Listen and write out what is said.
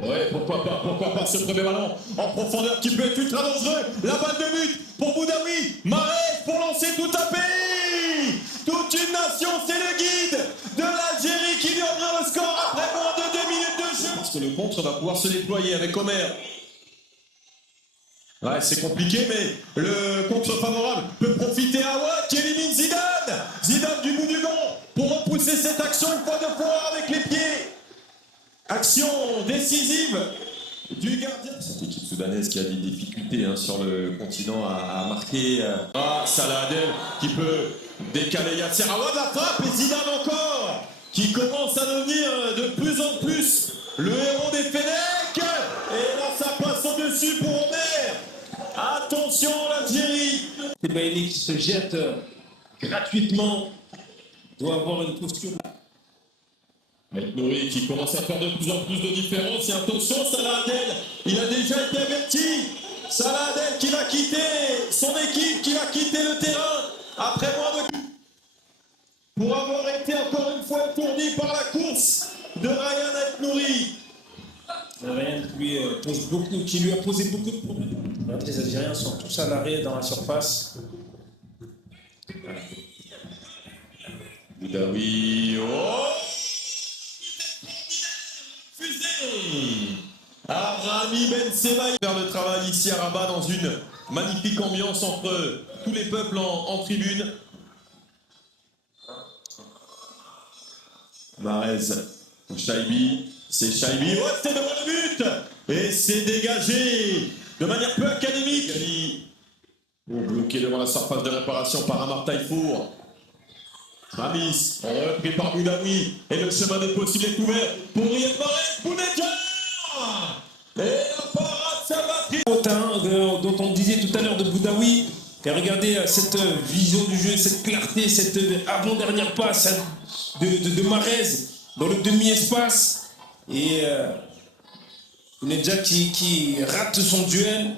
Ouais, pourquoi pas ce premier ballon en profondeur qui peut être ultra dangereux. La balle de but pour Boudaoui. Mahrez pour lancer tout à pays. Toute une nation, c'est le guide de l'Algérie qui lui ouvre le score après moins de 2 minutes de jeu. Parce que le contre va pouvoir se déployer avec Omer. Ouais, c'est compliqué, mais le contre favorable peut profiter à Watt qui élimine Zidane. Zidane du bout du gant pour repousser cette action une fois de fois avec les pieds. Action décisive du gardien. Cette équipe soudanaise qui a des difficultés sur le continent à marquer. Salah Adel qui peut décaler Yasser Awad, la frappe et Zidane encore qui commence à devenir de plus en plus le héros des Fennecs. Et là ça passe au-dessus pour Omer. Attention l'Algérie. Bailey qui se jette gratuitement doit avoir une posture. Avec Nouri qui commence à faire de plus en plus de différence. Et attention, Salah Adel, il a déjà été averti. Salah Adel qui va quitter son équipe, qui va quitter le terrain après moins de... Pour avoir été encore une fois étourdi par la course de Ryan Aït-Nouri. Ryan qui lui a posé beaucoup de problèmes. Les Algériens sont tous à l'arrêt dans la surface. Boudaoui, Rami Benzema faire le travail ici à Rabat dans une magnifique ambiance entre tous les peuples en tribune. Mahrez, Chaibi, c'est Chaibi, c'est devant le but et c'est dégagé de manière peu académique. Bloqué devant la surface de réparation par Amar Taïfour. Ramis, repris par Boudaoui, et le chemin des possibles est ouvert pour Riyad Mahrez, Bounedjah. Et la parade, ça va dont on disait tout à l'heure de Boudaoui, et regardez cette vision du jeu, cette clarté, cette avant-dernière passe de Mahrez dans le demi-espace, et Bounedjah qui rate son duel.